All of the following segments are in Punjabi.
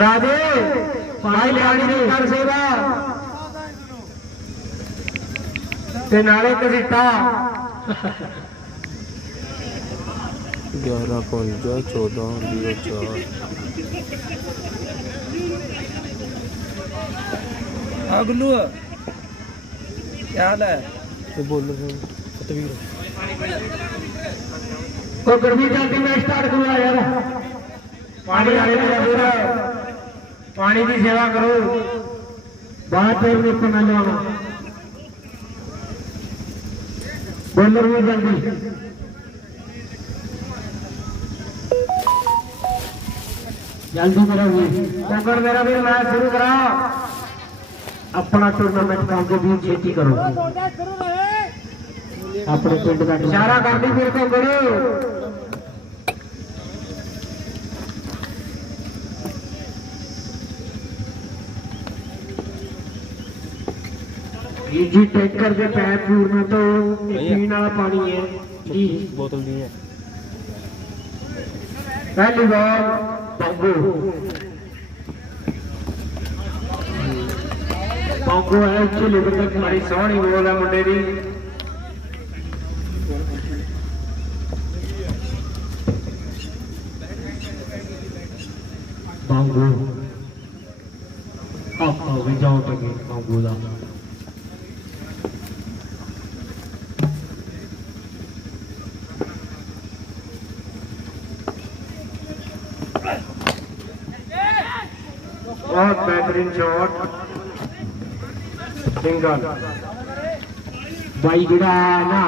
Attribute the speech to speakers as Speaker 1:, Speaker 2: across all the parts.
Speaker 1: ਰਾਜੇ ਭਾਈ ਲਿਆਣੀ ਨਹੀਂ ਕਰ ਸੇਵਾ। ਤੇ ਨਾਲੇ ਕਸਿੱਟਾ
Speaker 2: 11 51 14 04
Speaker 3: ਆ ਗੁੱਲੂ ਕੀ ਹਾਲ ਹੈ?
Speaker 2: ਇਹ ਬੋਲੋ ਸਤਵੀਰ।
Speaker 1: ਉਹ ਗਰਮੀ ਚੱਲਦੀ ਮੈਂ ਸਟਾਰਟ ਕਰਵਾ ਯਾਰ। ਪਾਣੀ ਵਾਲੇ ਨੇ ਵੀਰ ਪਾਣੀ ਦੀ ਸੇਵਾ ਕਰੋ। ਬਾਅਦ ਤੇ ਵੀ ਨਾ ਲਿਆਉਣਾ ਬੋਲਰ ਵੀ ਜਲਦੀ। ਜਲਦੀ ਕਰੋ ਵੀ ਕੋਕਰ ਮੇਰਾ ਵੀਰ ਮੈਂ ਸ਼ੁਰੂ ਕਰਾਂ। ਆਪਣਾ ਟੂਰਨਾਮੈਂਟ ਕਾਉਂਗੇ ਵੀ ਛੇਤੀ ਕਰੋ। ਆਪਣੇ ਪਿੰਡ ਦਾ ਇਸ਼ਾਰਾ ਕਰਦੀ ਫਿਰ ਤੋਂ ਜੀ ਟੈਂਕਰ ਦੇ ਪੈਪ ਪੂਰਨ ਤੋਂ ਪੀਣ ਵਾਲਾ ਪਾਣੀ ਹੈ। ਜੀ
Speaker 2: ਬੋਤਲ ਦੀ ਹੈ।
Speaker 1: ਪਹਿਲੀ ਵਾਰ ਬੰਗੋ। ਬੰਗੋ ਹੈ ਉੱਚੇ ਲੈਵਲ ਤੱਕ ਮਾਰੀ ਸੋਹਣੀ ਬੋਲ ਹੈ ਮੁੰਡੇ ਦੀ। ਬੰਗੋ। ਆਪਾਂ ਵੀ ਜਾਓ ਤੱਕ ਬੰਗੋ ਦਾ ਬਹੁਤ ਬਿਹਤਰੀਨ ਸ਼ਾਟ ਸਿੰਗਲ। ਬਾਈ ਜਿਹੜਾ ਹੈ ਨਾ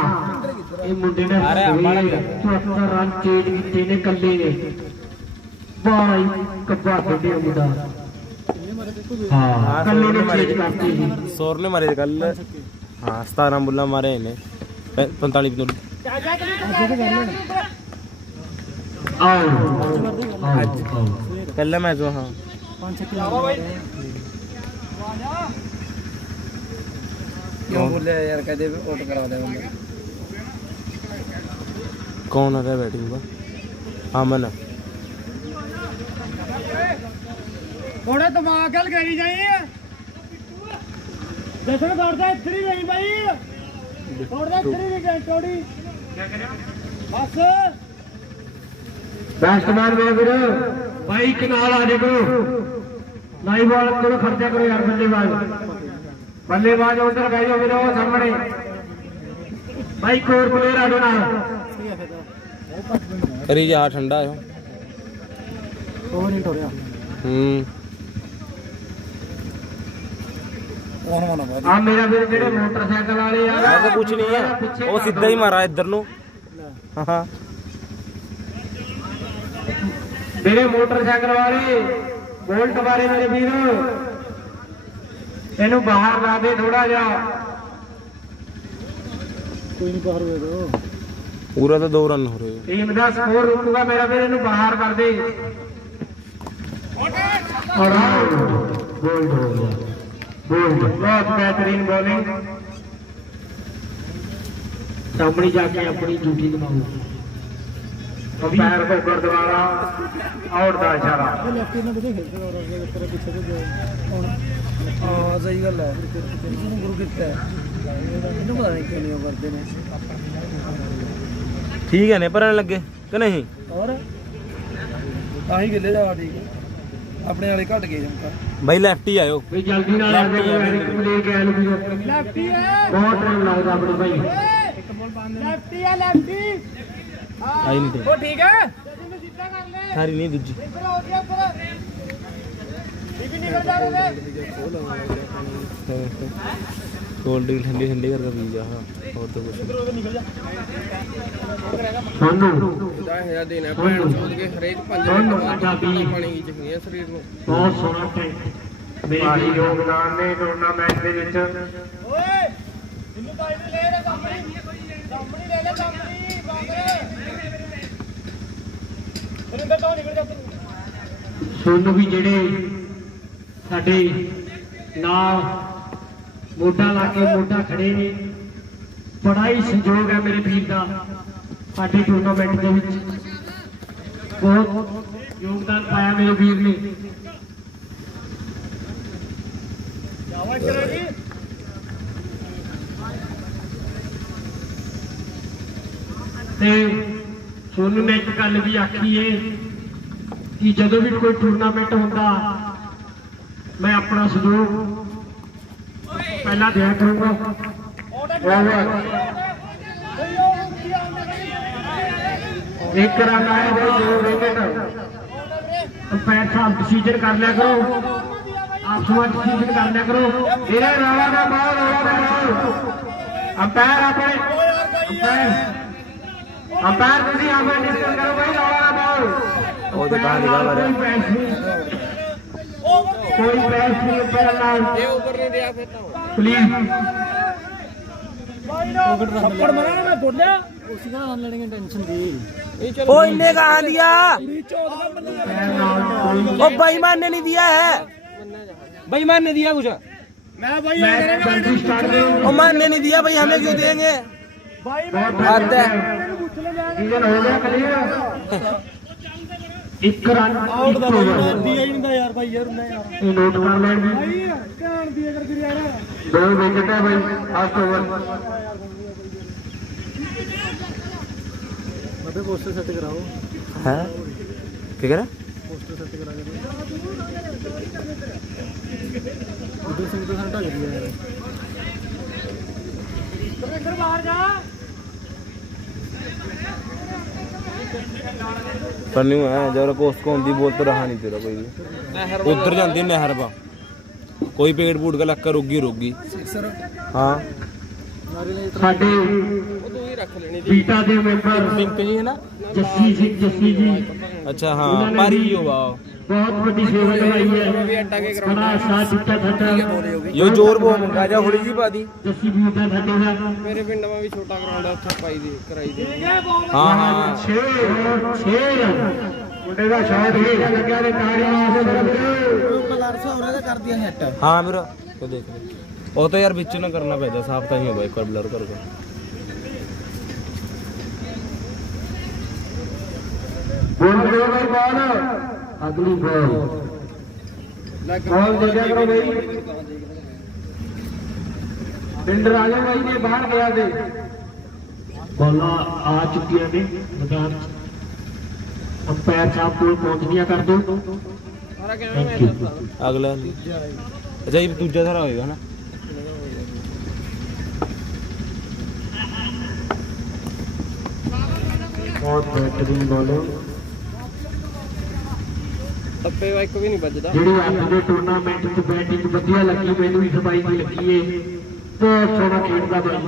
Speaker 1: ਇਹ ਮੁੰਡੇ ਨੇ
Speaker 2: ਅਰੇ ਮਾੜਾ ਜਿਹਾ।
Speaker 1: 74 ਰਨ ਚੇਜ ਕੀਤੇ ਨੇ ਕੱਲੇ ਨੇ। ਬਾਈ ਕੱਬਾ ਖੇਡਿਆ ਮੁੰਡਾ। ਹਾਂ ਕੱਲੇ ਨੇ ਚੇਜ ਕਰਤੀ ਸੀ।
Speaker 2: ਸੌਰ ਨੇ ਮਾਰੇ ਕੱਲ ਹਾਂ 17 ਬੁੱਲਾ ਮਾਰੇ ਨੇ 45 ਬੁੱਲ।
Speaker 1: ਆਓ ਆਓ ਆਓ।
Speaker 2: ਕੱਲ ਮੈਚ ਹਾਂ।
Speaker 3: ਕਿਉਂ ਬੋਲਿਆ ਯਾਰ ਕਹਦੇ ਆਊਟ ਕਰਾ ਦੇ ਬੰਦਾ।
Speaker 2: ਕੌਣ ਆ ਰਿਹਾ ਬੈਟਿੰਗ ਦਾ? ਅਮਨ।
Speaker 4: ਥੋੜਾ ਦਿਮਾਗ ਗੱਲ ਕਰੀ ਜਾਈ। ਜਸਨ ਦੌੜਦਾ ਇੱਥੇ ਹੀ ਨਹੀਂ ਬਾਈ। ਦੌੜਦਾ ਇੱਥੇ ਹੀ ਨਹੀਂ ਟੋੜੀ ਬਸ।
Speaker 1: ਬੈਟਸਮੈਨ ਮੇਰੇ ਵੀਰ। ਬਾਈ ਇੱਕ ਨਾਲ ਆ ਜਾ ਕਰੋ ਲਾਈਵ ਬਾਲ ਕਰੋ ਖਰਚਾ ਕਰੋ ਯਾਰ ਬੱਲੇਬਾਜ਼। ਬੱਲੇਬਾਜ਼ ਉਧਰ ਗਏ ਹੋ ਵੀਰੋ ਸਾਹਮਣੇ। ਬਾਈ ਕੋਰ ਪਲੇਅਰ ਆ ਜਾਓ ਨਾਲ
Speaker 2: ਕਰੀ ਜਾ ਠੰਡਾ ਆ
Speaker 4: ਉਹ ਨਹੀਂ ਟੋੜਿਆ
Speaker 2: ਹੂੰ।
Speaker 3: ਕੌਣ ਮਨਾ ਬਾਦ
Speaker 1: ਆ ਮੇਰਾ ਵੀਰ ਜਿਹੜੇ ਮੋਟਰਸਾਈਕਲ ਵਾਲੇ ਆ।
Speaker 2: ਮੈਂ ਤਾਂ ਕੁਝ ਨਹੀਂ ਹੈ ਉਹ ਸਿੱਧਾ ਹੀ ਮਾਰਾ ਇੱਧਰ ਨੂੰ। ਹਾਂ।
Speaker 1: ਮੇਰੇ ਮੋਟਰਸਾਈਕਲ ਵਾਲੇ ਬੋਲਟ ਬਾਰੇ ਮੇਰੇ ਵੀਰ। ਇਹਨੂੰ ਬਾਹਰ ਲਾ ਦੇ ਥੋੜਾ ਜਿਹਾ।
Speaker 4: ਕੋਈ ਨਹੀਂ ਬਾਹਰ ਵੇ ਦੋ
Speaker 2: ਪੂਰਾ ਤਾਂ 2 ਰਨ ਹੋ ਰਹੇ
Speaker 1: ਟੀਮ ਦਾ ਸਕੋਰ ਰੁਕੂਗਾ ਮੇਰਾ ਵੀਰ ਇਹਨੂੰ ਬਾਹਰ ਕਰ ਦੇ। ਔਰ ਬੋਲਡ ਹੋ ਗਿਆ। ਬੋਲਡ। ਬਹੁਤ ਬਿਹਤਰੀਨ ਬੋਲਿੰਗ ਸਾਹਮਣੇ ਜਾ ਕੇ ਆਪਣੀ ਡਿਊਟੀ ਨਿਭਾਓ। ਅੰਪਾਇਰ ਕੋ ਗੁਰਦੁਆਰਾ ਆਊਟ ਦਾ ਇਸ਼ਾਰਾ।
Speaker 4: ਲੈਫਟੀ ਖੇਡਦਾ ਤੇਰੇ ਪਿੱਛੇ ਜੋ
Speaker 3: ਹਾਂ ਸਹੀ ਗੱਲ ਹੈ ਇਹਨੂੰ ਗੁਰੂ ਕੀਤਾ ਹੈ। ਇਹਨੂੰ ਪਤਾ ਨਹੀਂ ਕਿਉਂ ਨਹੀਂ ਉਹ ਕਰਦੇ ਨੇ।
Speaker 2: ਠੀਕ ਹੈ ਨੇ ਭਰਨ ਲੱਗੇ ਕਿ ਨਹੀਂ?
Speaker 3: ਔਰ ਤਾਂ ਹੀ ਗਿੱਲੇ ਜਾ ਠੀਕ ਹੈ। ਆਪਣੇ ਵਾਲੇ ਘਟ ਗਏ ਜਮਕਾ
Speaker 2: ਬਾਈ ਲੈਫਟੀ ਆਇਓ।
Speaker 1: ਵੀ ਜਲਦੀ ਨਾਲ ਆ ਜਾਓ ਗਿਆ ਨੂੰ ਵੀ
Speaker 4: ਲੈਫਟੀ ਹੈ।
Speaker 1: ਬਹੁਤ ਟਾਈਮ ਲੱਗਦਾ ਆਪਣੇ ਭਾਈ।
Speaker 4: ਲੈਫਟੀ ਹੈ ਲੈਫਟੀ
Speaker 2: ਆਈ ਨਹੀਂ ਤੇ
Speaker 4: ਉਹ ਠੀਕ ਹੈ? ਜਸਨ ਸਿੱਧਾ ਕਰ ਲੈ
Speaker 2: ਸਾਰੀ ਨਹੀਂ ਦੂਜੀ।
Speaker 4: ਇੱਧਰ ਹੋ ਗਿਆ ਉੱਪਰ ਇਹ ਵੀ ਨਿਕਲ ਜਾ ਰਹੇ
Speaker 2: ਕੋਲਡ ਡਰਿੰਕ ਠੰਡੀ ਠੰਡੀ ਕਰਕੇ ਪੀ ਜਾ ਹਾਂ ਹੋਰ ਤਾਂ ਕੁਝ
Speaker 1: ਸਾਨੂੰ
Speaker 3: ਦਾ ਹੈ ਦਿਨ ਹੈ
Speaker 1: ਭੈਣ
Speaker 3: ਚੋਦ ਕੇ ਹਰੇਕ ਪੰਜ
Speaker 1: ਪੰਜਾਬੀ
Speaker 3: ਪਾਣੀ ਦੀ ਹੈ ਸਰੀਰ ਨੂੰ।
Speaker 1: ਬਹੁਤ ਸੋਹਣਾ ਟੈਂਕ। ਮੇਰੇ ਯੋਗਦਾਨ ਨੇ ਟੂਰਨਾਮੈਂਟ ਦੇ ਵਿੱਚ।
Speaker 4: ਓਏ ਇਹਨੂੰ ਤਾਂ ਇਹਨੇ ਲੈ ਲੈ ਕੰਪਨੀ। ਕੰਪਨੀ ਲੈ ਲੈ ਕੰਪਨੀ। ਬਾਗਰੇ
Speaker 1: ਤੁਹਾਨੂੰ ਵੀ ਜਿਹੜੇ ਸਾਡੇ ਨਾਲ ਮੋਢਾ ਲਾ ਕੇ ਮੋਢਾ ਖੜੇ ਨੇ, ਬੜਾ ਹੀ ਸੰਯੋਗ ਹੈ ਮੇਰੇ ਵੀਰ ਦਾ ਸਾਡੀ ਟੂਰਨਾਮੈਂਟ ਦੇ ਵਿੱਚ। ਬਹੁਤ ਯੋਗਦਾਨ ਪਾਇਆ ਮੇਰੇ ਵੀਰ ਨੇ।
Speaker 4: ਜਾਵਾ ਚਲਾ ਜੀ।
Speaker 1: ਤੇ ਤੁਹਾਨੂੰ ਮੈਂ ਇੱਕ ਗੱਲ ਵੀ ਆਖੀ ਏ ਕਿ ਜਦੋਂ ਵੀ ਕੋਈ ਟੂਰਨਾਮੈਂਟ ਹੁੰਦਾ ਮੈਂ ਆਪਣਾ ਸਹਿਯੋਗ ਪਹਿਲਾਂ ਦਿਆ ਕਰੂੰਗਾ। ਇੱਕ ਰਨ ਆਇਆ ਬਈ ਦੋ ਵਿਕਟ। ਅੰਪਾਇਰ ਸਾਹਿਬ ਡਿਸੀਜਨ ਕਰ ਲਿਆ ਕਰੋ। ਆਪਸ ਵਿੱਚ ਡਿਸੀਜਨ ਕਰ ਲਿਆ ਕਰੋ। ਇਹਨੇ ਰੌਲਾ ਦਾ ਬਾਲ ਰੌਲਾ ਦਾ ਅੰਪਾਇਰ ਆਪਣੇ। ਅੰਪਾਇਰ। ਅੰਪਾਇਰ ਤੁਸੀਂ ਆਪੇ ਡਿਸੀਜਨ ਕਰੋ ਬਈ ਰੌਲਾ ਦਾ ਬਾਲ
Speaker 2: ਉਹ ਦੁਕਾਨ ਦੀ ਬਾਹਰ ਆ।
Speaker 1: ਕੋਈ ਪੈਸ ਨਹੀਂ ਕੋਈ ਪੈਸ ਨਹੀਂ ਅੰਪਾਇਰ ਨਾਲ
Speaker 3: ਇਹ ਉੱਪਰ ਨਹੀਂ ਰਿਹਾ ਫਿਰ ਤਾਂ
Speaker 1: ਪਲੀਜ਼
Speaker 4: ਥੱਪੜ ਮਾਰਾ ਨਾ ਮੈਂ ਬੋਲਿਆ
Speaker 3: ਉਸੇ ਦਾ ਰਨ ਲੈਣੇ ਦੀ ਟੈਨਸ਼ਨ ਦੀ
Speaker 2: ओ इन्ने कहाँ दिया ओ बेईमान ने नहीं दिया है बेईमान ने दिया कुछ
Speaker 4: ਮੈਂ ਬਾਈ
Speaker 1: ਮੈਂ ਜਲਦੀ ਸਟਾਰਟ
Speaker 2: ओ मान ने नहीं दिया भाई हमें क्यों देंगे
Speaker 4: ਭਾਈ ਮੈਂ ਹੱਦ ਹੈ
Speaker 1: ਸੀਜ਼ਨ ਹੋ ਗਿਆ ਕਲੀਅਰ ਇੱਕ ਰਨ
Speaker 4: ਆਊਟ ਦਾ
Speaker 1: ਓਵਰ
Speaker 4: ਦੀ ਆਈ ਨਹੀਂ ਯਾਰ ਭਾਈ ਯਾਰ ਨਾ ਯਾਰ।
Speaker 1: ਇਹ ਨੋਟ ਕਰ ਲੈਣ ਜੀ
Speaker 4: ਭਾਈ ਧਿਆਨ ਦੀ ਅਗਰ ਕਰੀ ਯਾਰ।
Speaker 1: ਦੋ ਵਿਕਟ ਹੈ ਭਾਈ ਆਫਟ ਓਵਰ
Speaker 3: ਮਤੇ ਪੋਸਟਰ ਸੈੱਟ ਕਰਾਓ।
Speaker 2: ਹੈ? ਕੀ ਕਰਾ
Speaker 3: ਪੋਸਟਰ ਸੈੱਟ ਕਰਾ ਦੇ। ਉਦੋਂ ਸਿੰਘ ਤੋਂ ਸਾਡਾ ਗਿਆ ਯਾਰ
Speaker 4: ਬਾਹਰ ਜਾ।
Speaker 2: पर नहीं है जब पोस्ट को होंगी बोल तो रहा नहीं तेरा कोई भी उधर जाती है नहर पा कोई पेड़ पूड़ का लक्का रोगी रोगी
Speaker 3: ਸਿਕਸਰ
Speaker 2: हाँ
Speaker 3: ਮਾਰੇ ਨੇ
Speaker 1: ਸਾਡੇ ਬੀਟਾ ਦੇ ਮੈਂਬਰ
Speaker 2: पिंक जी है ना
Speaker 1: ਜੱਸੀ ਸਿੰਘ ਜੱਸੀ ਜੀ
Speaker 2: ਅੱਛਾ ਹਾਂ ਭਾਰੀ ਹੋਵਾ
Speaker 1: ਬਹੁਤ ਵੱਡੀ ਸੇਵਾ ਨਿਭਾਈ ਹੈ। ਸਾਡਾ ਸਾਥ ਦਿੱਤਾ ਸਾਡਾ।
Speaker 2: ਯੋ ਜ਼ੋਰ ਬੋ ਮੰਗਾ ਜਾ ਹੋਲੀ ਜੀ ਪਾਦੀ
Speaker 1: ਜੱਸੀ ਵੀ ਤਾਂ ਸਾਡੇ ਦਾ
Speaker 3: ਮੇਰੇ ਪਿੰਡ ਮਾ ਵੀ ਛੋਟਾ ਗਰਾਉਂਡ ਆ ਉੱਥੇ ਪਾਈ ਦੀ ਕਰਾਈ ਦੀ।
Speaker 2: ਹਾਂ ਹਾਂ
Speaker 1: ਸ਼ੇਰ ਸ਼ੇਰ ਮੁੰਡੇ ਦਾ ਸ਼ਾਟ ਹੀ ਲੱਗਿਆ ਨੇ ਤਾੜੀਆਂ ਉਸ ਤਰਫ
Speaker 3: ਕਲਰ ਸੌਰੇ ਦਾ ਕਰ ਦਿਆ
Speaker 2: ਹਿੱਟ ਹਾਂ ਵੀਰ। ਉਹ ਦੇਖ। ਉਹ ਤਾਂ ਯਾਰ ਵਿੱਚ ਨਾ
Speaker 1: ਕਰਨਾ ਪੈਂਦਾ ਸਾਫ਼ ਤਾਂ ਹੀ ਹੋ ਬਾਈ ਕਰ ਬਲਰ ਕਰ। भाई अगली बॉल बॉल करो भाई। भाई ने बाहर गया दे। बॉल आ चुकी है मैदान। अंपायर साहब को पहुंचनिया कर दो।
Speaker 2: अगला अच्छा ये दूजा सारा होगा ना।
Speaker 1: बहुत बेहतरीन बॉलिंग
Speaker 3: ਟੱਪੇ ਵਾ ਇੱਕ ਵੀ ਨਹੀਂ ਵੱਜਦਾ।
Speaker 1: ਜਿਹੜੀ ਅੱਜ ਦੇ ਟੂਰਨਾਮੈਂਟ 'ਚ ਬੈਟਿੰਗ ਵਧੀਆ ਲੱਗੀ ਮੈਨੂੰ ਵੀ ਸਬਾਈ ਦੀ ਲੱਗੀ ਏ। ਬਹੁਤ ਸੋਹਣਾ ਖੇਡਦਾ ਬਾਈ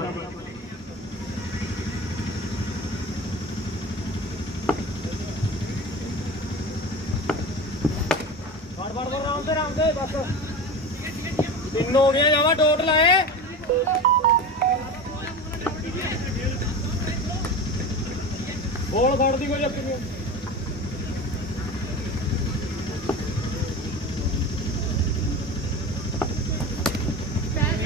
Speaker 4: ਤਿੰਨ ਹੋ ਗਿਆ ਜਾਵਾ ਡੋਟ ਲਾਏ। ਬੋਲ ਫੜ ਦੀ ਕੋਈ ਚੱਕਰ ਨਹੀਂ
Speaker 1: ਆਵਾਜ਼ ਤੋਂ ਬਾਲ ਆਵਾਜ਼ ਬਾਲ ਔਰ ਆਊਟ ਆਊਟ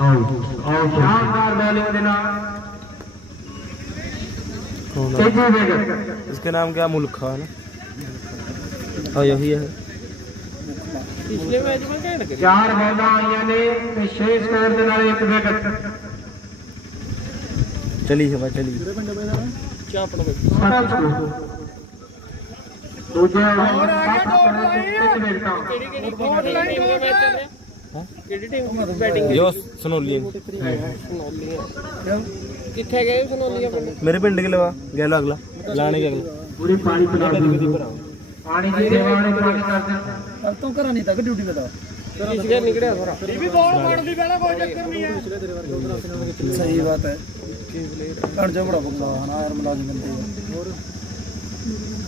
Speaker 1: ਆਊਟ ਸ਼ਾਨਦਾਰ ਬੈਲਿੰਗ ਦੇ ਨਾਲ ਤੇਜੀ ਵਿਕਟ
Speaker 2: इसके नाम क्या मुल्खा है ना हाँ यही है
Speaker 3: ਪਿਛਲੇ ਮੈਚ ਮੈਂ ਘੈਂਟ ਕਰੀ
Speaker 1: ਚਾਰ ਬਾਲਾਂ ਆਈਆਂ ਨੇ ਤੇ 6 ਸਕੋਰ ਦੇ ਨਾਲ ਇੱਕ ਵਿਕਟ
Speaker 2: चली शबा चली
Speaker 3: ਚਾਪੜ ਵਿੱਚ
Speaker 1: ਸੱਤ ਸਕੋਰ
Speaker 3: ਮੇਰੇ ਪਿੰਡ
Speaker 2: ਕੇ ਲਵਾ ਗਿਆ ਲੋ ਅਗਲਾ। ਲਾਣੇ ਕੇ ਅਗਲਾ।
Speaker 1: ਪੂਰੀ ਪਾਣੀ ਪਾਣੀ ਦੀ ਸੇਵਾ ਵਾਲੇ ਪਾਣੀ ਕਰਦੇ
Speaker 3: ਤੂੰ ਘਰਾਂ ਨਹੀਂ ਤੱਕ ਡਿਊਟੀ ਨਿਕੜਿਆ ਸਾਰਾ
Speaker 4: ਇਹ ਵੀ ਬੋਲ ਮਾਰਨ ਦੀ ਪਹਿਲਾਂ ਕੋਈ ਚੱਕਰ ਨਹੀਂ ਹੈ
Speaker 3: ਸਹੀ ਬਾਤ ਹੈ। ਕੀ ਬਲੇਡ ਬੜਾ ਬੰਦਾ ਨਾ ਯਾਰ ਮਲਾਜ਼ਮ ਬੰਦੇ ਹੋਰ?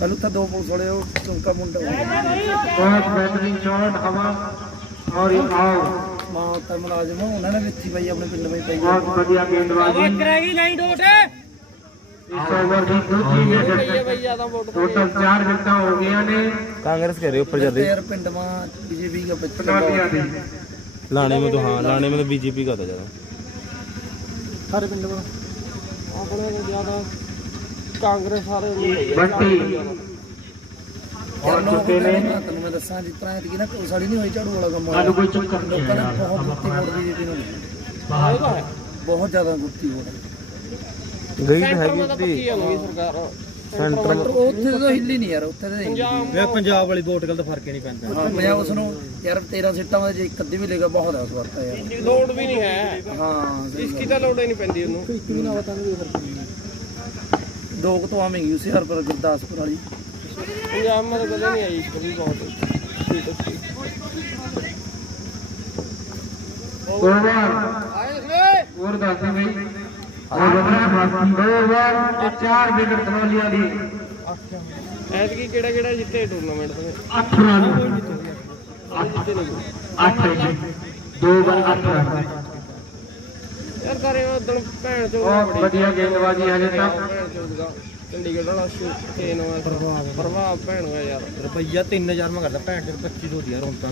Speaker 3: ਕੱਲ ਉੱਥੇ ਦੋ ਪੁਲਿਸ ਵਾਲੇ ਉਹ ਚੌਂਕਾ ਮੁੰਡਾ।
Speaker 1: ਬਹੁਤ ਬੈਟਰੀ ਸ਼ਾਟ ਹਵਾ ਔਰ ਇਹ ਆਉ
Speaker 3: ਮਾਂ ਤਾਂ ਮੁਲਾਜ਼ਮ ਉਹਨਾਂ ਨੇ ਵਿੱਚੀ ਪਈ ਆਪਣੇ ਪਿੰਡ ਵਿੱਚ ਪਈ।
Speaker 1: ਬਹੁਤ ਵਧੀਆ ਗੇਂਦਬਾਜ਼ੀ
Speaker 4: ਕਰੇਗੀ ਨਹੀਂ ਡੋਟ।
Speaker 1: ਇਸ ਓਵਰ ਦੀ ਦੂਜੀ ਵਿਕਟ ਟੋਟਲ 4 ਵਿਕਟਾਂ ਹੋ ਗਈਆਂ ਨੇ।
Speaker 2: ਕਾਂਗਰਸ ਘਰੇ
Speaker 3: ਉੱਪਰ
Speaker 2: ਜਾਂਦੇ।
Speaker 3: ਯਾਰ ਪਿੰਡ ਮਾਂ ਬੀਜੇਪੀ ਦਾ
Speaker 2: ਪਿੱਛੇ ਲਾਣੇ ਮੇ ਤੋਂ ਹਾਂ ਲਾਣੇ ਮੇ ਬੀਜੇਪੀ ਦਾ ਜ਼ਿਆਦਾ।
Speaker 3: ਸਾਰੇ ਪਿੰਡ ਮਾਂ ਆਪਣੇ ਜ਼ਿਆਦਾ। ਕਾਂਗਰਸ ਸਾਰੇ
Speaker 1: ਬੱਟੀ
Speaker 5: ਔਰ ਚੁੱਕੇ ਨੇ?
Speaker 6: ਤੈਨੂੰ ਮੈਂ ਦੱਸਾਂ ਜਿਸ ਤਰ੍ਹਾਂ ਐਤਕੀ ਨਾ ਕੋਈ ਸਾੜੀ ਨਹੀਂ ਹੋਈ ਝਾੜੂ ਵਾਲਾ ਕੰਮ
Speaker 5: ਸਾਨੂੰ ਕੋਈ ਚੱਕਰ ਨਹੀਂ
Speaker 6: ਲੋਕਾਂ ਨੇ ਬਹੁਤ ਗੁੱਤੀ ਮੋੜਦੀ ਜੀ ਨੂੰ
Speaker 5: ਬਾਹਰ
Speaker 6: ਬਹੁਤ ਜ਼ਿਆਦਾ ਗੁੱਤੀ ਮੋੜ
Speaker 2: ਗਈ ਤਾਂ ਹੈਗੀ ਸੀ ਸੈਂਟਰ
Speaker 6: ਉੱਥੇ ਤਾਂ ਹਿੱਲੀ ਨਹੀਂ ਯਾਰ ਉੱਥੇ ਤਾਂ
Speaker 7: ਵੇ ਪੰਜਾਬ ਵਾਲੀ ਬੋਟ ਗੱਲ ਤਾਂ ਫ਼ਰਕ ਹੀ ਨਹੀਂ ਪੈਂਦਾ।
Speaker 6: ਪੰਜਾਬ ਉਸ ਨੂੰ ਯਾਰ 13 ਸੀਟਾਂ ਵਿੱਚ ਇੱਕ ਅੱਧੀ ਵੀ ਲੇਗਾ ਬਹੁਤ ਹੈ ਉਸ ਵਾਰ ਤਾਂ ਯਾਰ।
Speaker 7: ਲੋਡ ਵੀ ਨਹੀਂ ਹੈ।
Speaker 6: ਹਾਂ ਸਹੀ
Speaker 7: ਇਸਕੀ ਤਾਂ ਲੋਡ ਹੀ ਨਹੀਂ ਪੈਂਦੀ ਉਹਨੂੰ।
Speaker 6: ਗੱਲ। ਦੋ ਕੁ ਤੋਂ ਆਵੇਂਗੀ ਉਸੇ ਹਰ ਪਰ ਗੁਰਦਾਸਪੁਰ ਵਾਲੀ।
Speaker 7: ਪੰਜਾਬ ਮਾ ਤਾਂ ਕਦੇ ਨਹੀਂ ਆਈ ਕਦੀ ਬਹੁਤ
Speaker 5: ਓਵਰ ਹੋਰ ਦੱਸ ਦੇ ਬਈ। ਹੋਰ ਬਣਾ ਬਾਕੀ ਓਵਰ ਤੇ ਚਾਰ ਵਿਕਟ ਤਨੋਲੀਆਂ ਦੀ।
Speaker 7: ਐਤਕੀ ਕਿਹੜਾ ਕਿਹੜਾ ਜਿੱਤੇ ਟੂਰਨਾਮੈਂਟ ਤੇ?
Speaker 5: 8 ਰਨ 8 ਦੋ ਬਲ 8 ਰਨ
Speaker 7: ਯਾਰ ਕਰੇ ਉਦੋਂ ਭੈਣ ਚੋਦ
Speaker 5: ਬਹੁਤ ਵਧੀਆ ਗੇਂਦਬਾਜ਼ੀ ਹਜੇ
Speaker 7: ਦਾ। ਚੰਡੀਗੜ੍ਹ ਵਾਲਾ ਸ਼ੂਟ ਤੇ ਨਵਾਂ ਪ੍ਰਭਾਵ ਭੈਣ ਦਾ ਯਾਰ।
Speaker 2: ਰੁਪਈਆ 3000 ਮੈਂ ਕਰਦਾ ਭੈਣ ਤੇ 2500 ਯਾਰ ਹੁਣ ਤਾਂ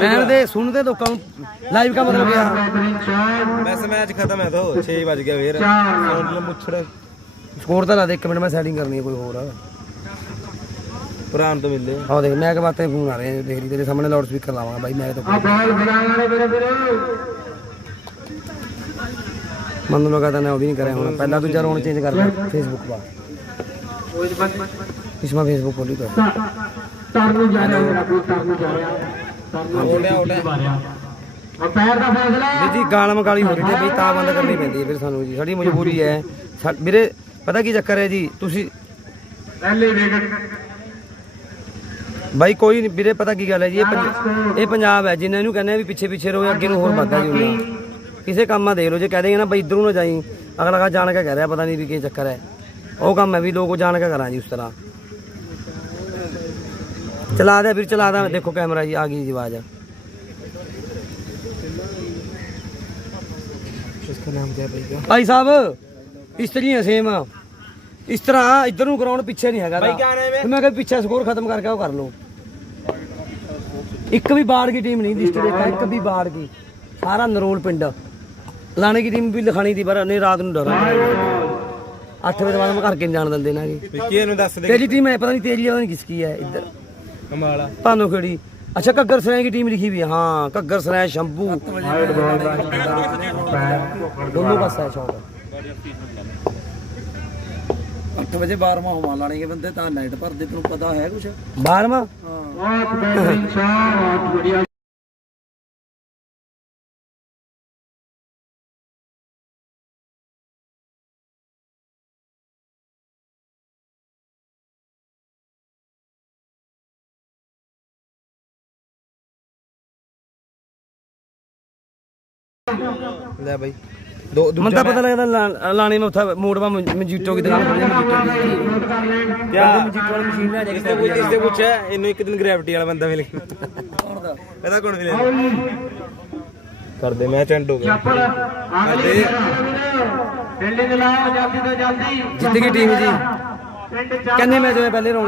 Speaker 3: ਐਨ ਦੇ ਸੁਣਦੇ ਲੋਕਾਂ ਨੂੰ। ਲਾਈਵ ਕਾ ਮਤਲਬ
Speaker 1: ਸ਼ਾਟ
Speaker 2: ਬਸ ਮੈਚ ਖਤਮ ਹੈ ਤੋ 6 ਵੱਜ ਗਿਆ ਫੇਰ।
Speaker 1: ਚਾਰ।
Speaker 2: ਹੁਣ ਮੁੱਛੜ।
Speaker 3: ਸਕੋਰ ਤਾਂ ਲਾ ਦੇ ਇੱਕ ਮਿੰਟ ਮੈਂ ਸੈਟਿੰਗ ਕਰਨੀ ਹੈ ਕੋਈ ਹੋਰ।
Speaker 2: ਪੁਰਾਣ ਤੋਂ ਮਿਲੇ।
Speaker 3: ਆਹ ਦੇਖ ਮੈਂ ਕਿ ਬਾਤੇ ਫੋਨ ਆ ਰਹੇ ਦੇਖ ਲਈ ਤੇਰੇ ਸਾਹਮਣੇ ਲਾਊਡ ਸਪੀਕਰ ਲਾਵਾਂਗਾ ਬਾਈ ਮੈਂ ਤਾਂ
Speaker 1: ਆ ਬਾਲ ਫਲਾਣ ਵਾਲੇ ਮੇਰੇ ਵੀਰੋ।
Speaker 3: ਮੰਨੂ ਲਗਾ ਤਾਂ ਮੈਂ ਉਹ ਵੀ ਨਹੀਂ ਕਰਿਆ ਹੁਣ। ਪਹਿਲਾਂ ਦੂਜਾ ਰੋਣ ਚੇਂਜ ਕਰ ਲਿਆ ਫੇਸਬੁੱਕ ਪਾ
Speaker 1: ਬੰਦ
Speaker 3: ਇਸਮਾ ਫੇਸਬੁੱਕ ਖੋਲੀ ਤਾਂ
Speaker 1: ਤਰ ਨੂੰ ਜਾ ਰਿਹਾ ਮੇਰਾ ਕੋਈ ਤਰ ਨੂੰ ਜਾ ਰਿਹਾ। ਪੈਰ ਦਾ ਫੈਸਲਾ
Speaker 3: ਜੀ ਗਾਲੀ ਹੋ ਰਹੀ ਹੈ ਵੀ ਤਾਂ ਬੰਦ ਕਰਨੀ ਪੈਂਦੀ ਹੈ ਫਿਰ ਸਾਨੂੰ ਜੀ। ਸਾਡੀ ਮਜਬੂਰੀ ਹੈ। ਸਾ- ਵੀਰੇ ਪਤਾ ਕੀ ਚੱਕਰ ਹੈ ਜੀ? ਤੁਸੀਂ
Speaker 1: ਪਹਿਲੇ ਵਿਕਟ
Speaker 3: ਬਾਈ ਕੋਈ ਨਹੀਂ ਵੀਰੇ ਪਤਾ ਕੀ ਗੱਲ ਹੈ ਜੀ? ਇਹ ਪੰਜ- ਇਹ ਪੰਜਾਬ ਹੈ। ਜਿੰਨਾਂ ਨੂੰ ਕਹਿੰਦੇ ਆ ਵੀ ਪਿੱਛੇ ਪਿੱਛੇ ਰਹੋ ਅੱਗੇ ਨੂੰ ਹੋਰ ਵੱਧਦਾ ਜੀ ਉਹਨਾਂ ਕਿਸੇ ਕੰਮ ਆ ਦੇਖ ਲਓ ਜੇ ਕਹਿ ਦੇਗੇ ਨਾ ਬਾਈ ਇਧਰੋਂ ਨਾ ਜਾਈ ਅਗਲਾ ਕਾ ਜਾਣ ਕੇ ਕਹਿ ਰਿਹਾ ਪਤਾ ਨਹੀਂ ਵੀ ਕੀ ਚੱਕਰ ਹੈ। ਉਹ ਕੰਮ ਹੈ ਵੀ ਲੋਕ ਜਾਣ ਕੇ ਕਰਾਂ ਜੀ ਉਸ ਤਰ੍ਹਾਂ। ਚਲਾ ਦੇ ਵੀਰ ਚਲਾ ਦੇ। ਦੇਖੋ ਕੈਮਰਾ ਜੀ ਆ ਗਈ ਜੀ ਆਵਾਜ਼।
Speaker 2: ਦਾ?
Speaker 3: ਭਾਈ ਸਾਹਿਬ ਇਸ ਤਰ੍ਹਾਂ ਸੇਮ ਇਸ ਤਰ੍ਹਾਂ ਇਧਰ ਨੂੰ ਗਰਾਊਂਡ ਪਿੱਛੇ ਨਹੀਂ ਹੈਗਾ? ਤੇ ਮੈਂ ਕਿਹਾ ਪਿੱਛੇ ਸਕੋਰ ਖਤਮ ਕਰਕੇ ਉਹ ਕਰ ਲਓ। ਇੱਕ ਵੀ ਬਾੜ ਦੀ ਟੀਮ ਨਹੀਂ ਡਿਸਟ੍ਰਿਕਟ ਦੇਖਾ ਇੱਕ ਵੀ ਬਾੜ ਦੀ। ਸਾਰਾ ਨਰੋਲ ਪਿੰਡ। ਲਾਣੇ ਦੀ ਟੀਮ ਵੀ ਲਿਖਾਣੀ ਦੀ ਪਰ ਨਹੀਂ ਰਾਤ ਨੂੰ ਡਰ। 8 ਵਜੇ ਤੋਂ ਬਾਅਦ ਮੈਂ ਘਰ ਕੇ ਨਹੀਂ ਜਾਣ ਦਿੰਦੇ ਨਾ ਜੀ ਤੇਰੀ ਟੀਮ ਹੈ ਪਤਾ ਨਹੀਂ ਤੇਰੀ ਪਤਾ ਨਹੀਂ ਕਿਸ ਕੀ ਹੈ ਇੱਧਰ।
Speaker 2: ਕਮਾਲਾ
Speaker 3: ਭਾਨੋ ਖੇੜੀ ਅੱਛਾ ਘੱਗਰ ਸਰਾਂ ਦੀ ਟੀਮ ਲਿਖੀ ਵੀ ਹੈ ਹਾਂ ਘੱਗਰ ਸਰਾਂ ਸ਼ੰਭੂ। ਦੋਨੋਂ ਪਾਸੇ ਹੈ ਸ਼ੌਟ 8 ਵਜੇ 12ਵਾਂ ਹੋਵਾਂ ਲਾਣੇ ਕੇ ਬੰਦੇ ਤਾਂ ਨਾਈਟ ਭਰਦੇ ਤੈਨੂੰ ਪਤਾ ਹੈ ਕੁਛ? 12ਵਾਂ
Speaker 1: ਬਹੁਤ ਬੇਹਤਰੀਨ ਸ਼ਾਟ ਬਹੁਤ ਵਧੀਆ।
Speaker 2: ਲੈ ਬਾਈ। ਦੋ
Speaker 3: ਮੈਨੂੰ ਤਾਂ ਪਤਾ ਲੱਗਦਾ ਲਾ- ਲਾਣੇ ਮੈਂ ਉੱਥੇ ਮੋੜਵਾ ਮਜੀਟੋ ਦੀ ਦੁਕਾਨ ਖੋਲੀ ਮਜੀਟੋ ਦੀ
Speaker 1: ਲੈ
Speaker 2: ਕਿਆ?
Speaker 3: ਮਜੀਟੋ ਵਾਲੀ ਮਸ਼ੀਨ ਲੈ ਜਾ
Speaker 2: ਤੇ ਪੁੱਛ ਇਸ ਤੇ ਪੁੱਛਿਆ ਇਹਨੂੰ ਇੱਕ ਦਿਨ ਗ੍ਰੈਵਿਟੀ ਵਾਲਾ ਬੰਦਾ ਮਿਲ ਗਿਆ।
Speaker 3: ਕੌਣ ਦਾ
Speaker 2: ਇਹਦਾ ਕੌਣ ਮਿਲਿਆ? ਕਰਦੇ ਮੈਂ ਚੰਡ ਹੋ ਗਿਆ।
Speaker 1: ਚੱਪਲ ਅਗਲੀ ਫੀਲਡਿੰਗ ਲਾਓ ਜਲਦੀ ਤੋਂ ਜਲਦੀ
Speaker 3: ਜਿੱਤ ਗਈ ਟੀਮ ਜੀ। ਕਿੰਨੇ ਮੈਚ ਹੋਏ ਪਹਿਲੇ ਰਾਉਂਡ